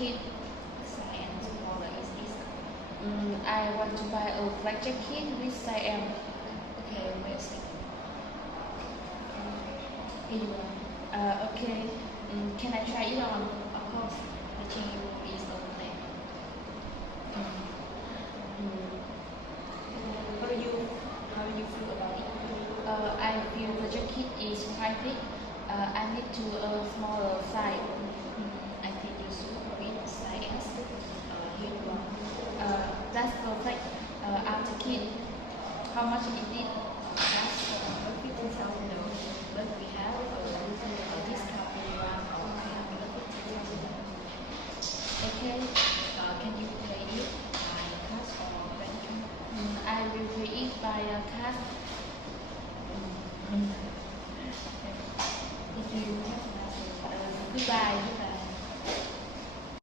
jacket. Size and smaller is this? I want to buy a black jacket with size M. Okay, wait a second. Here you are. Okay. Can I try it on? Of course, the change is okay. Mm, How do you feel about it? I feel the jacket is quite big. I need to a smaller size. I think you should read size S. Here you are. That's perfect. I'll take it. How much is it? That's for 15,000, but we have a discount program of 350,000. Okay. Can you pay it by cash or credit card? I will pay it by card. Thank you. Have a nice day. Goodbye.